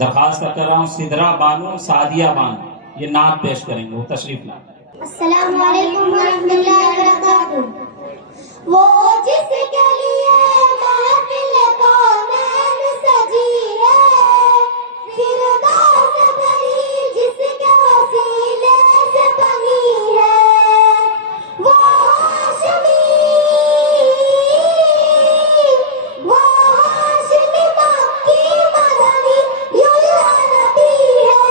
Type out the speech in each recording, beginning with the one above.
درخواست کر رہا ہوں سدرا بانو سعدیہ بانو یہ نعت پیش کریں گے، وہ تشریف لائیں۔ السلام علیکم ورحمۃ اللہ وبرکاتہ۔ وہ جس کے لیے محفل کونین سجی ہے، فردوس بھری جس کے وسیلے سے بنی ہے، وہ ہاشمی مکی مدنی النبی ہے،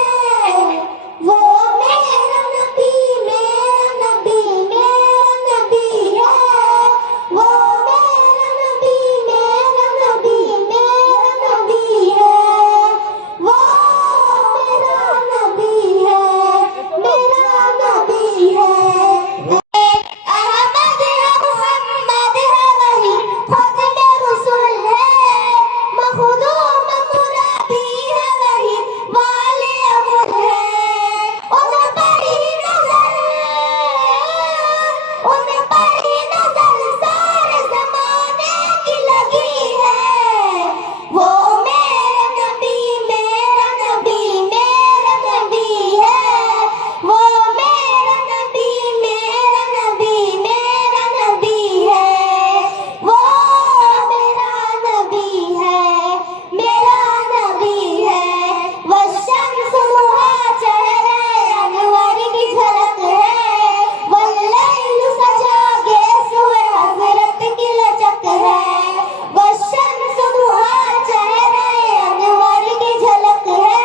وہ میرا نبی میرا نبی میرا نبی ہے، وہ میرا نبی میرا نبی میرا نبی ہے، وہ میرا نبی ہے میرا نبی ہے۔ احمد ہے محمد ہے وہی ختم رسول ہے، مخدوم مرابی ہے وہی والے امر ہے، انہیں پڑی نظر سارے زمانے کی لگی ہے، وہ میرا نبی میرا نبی میرا نبی ہے، وہ میرا نبی میرا نبی میرا نبی ہے، وہ میرا نبی ہے میرا نبی ہے، والشمس ضحیٰ چہرے انوار کی جھلک ہے، واللیل سجا کے سوئے حضرت کی لچک ہے، والشمس ضحیٰ چہرے انوار کی جھلک ہے،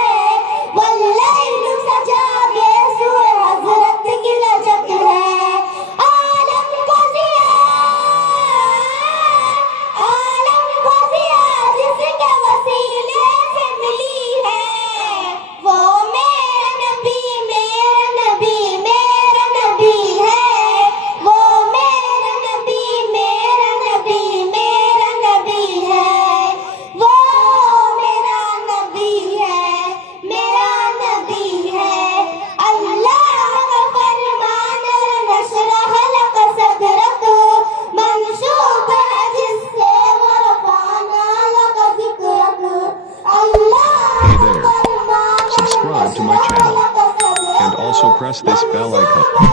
واللیل سجا کے سوئے حضرت کی لچک ہے، عالم کو ضیاء جس کے وسیلے سے ملی ہے، وہ میرا نبی میرا نبی میرا نبی ہے، وہ میرا نبی میرا نبی میرا نبی ہے، وہ میرا نبی ہے میرا نبی ہے، اللہ کا فرمان نشرح لک صدرک منسوب ہے جس سے ورفعنا لک ذکرک، اللہ Hey کا there, فرمان subscribe to my نشرح channel look صدرک and also press this bell icon. منسوب ہے